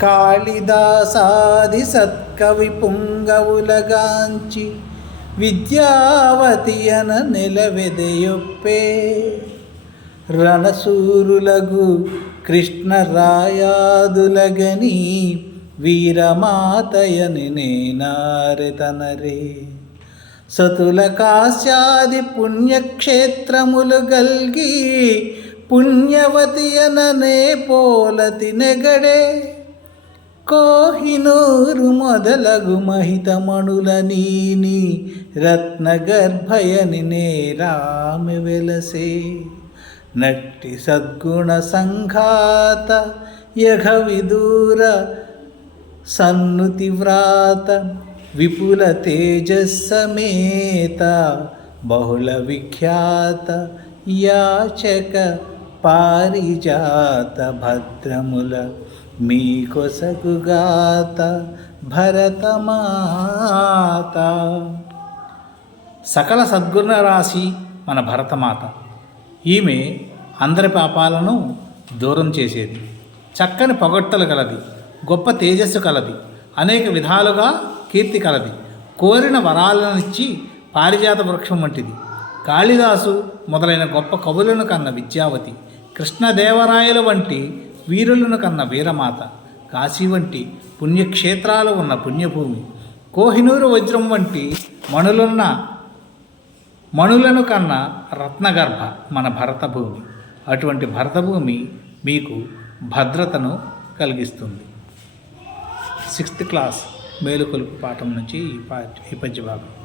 కాళిదాసాది సత్కవి పుంగవులగాంచి విద్యావతియన నెలవెదయొప్పే. రణసూరులగు కృష్ణరాయాదులగని వీరమాతయని నేనారెతనరే సతుల కాశ్యాది పుణ్యక్షేత్రములు గల్గి పుణ్యవతి అననే పోలతి నెగడే. కోహినూరు మొదలగు మహితమణుల నీని రత్నగర్భయని నేరామె వెలసే. నట్టి సద్గుణ సంఘాత యఘ విదూర సన్నుతి వ్రాత విపుల తేజస్సమేత బహుళ విఖ్యాత యాచక పారిజాత భద్రముల మీకొసగుగాత భరతమాత. సకల సద్గుణ రాశి మన భరతమాత. ఈమె అందరి పాపాలను దూరం చేసేది. చక్కని పొగట్టలు కలది. గొప్ప తేజస్సు కలది. అనేక విధాలుగా కీర్తి కలది. కోరిన వరాలనిచ్చి పారిజాత వృక్షం వంటిది. కాళిదాసు మొదలైన గొప్ప కవులను కన్న విద్యావతి కృష్ణదేవరాయల వంటి వీరులను కన్న వీరమాత కాశీ వంటి పుణ్యక్షేత్రాలు ఉన్న పుణ్యభూమి కోహినూరు వజ్రం వంటి మణులున్న మణులను కన్న రత్నగర్భ మన భరతభూమి. అటువంటి భరతభూమి మీకు భద్రతను కలిగిస్తుంది. సిక్స్త్ క్లాస్ మేలుకొలుపు పాఠం నుంచి ఈ పా ఈ పద్యభాగం.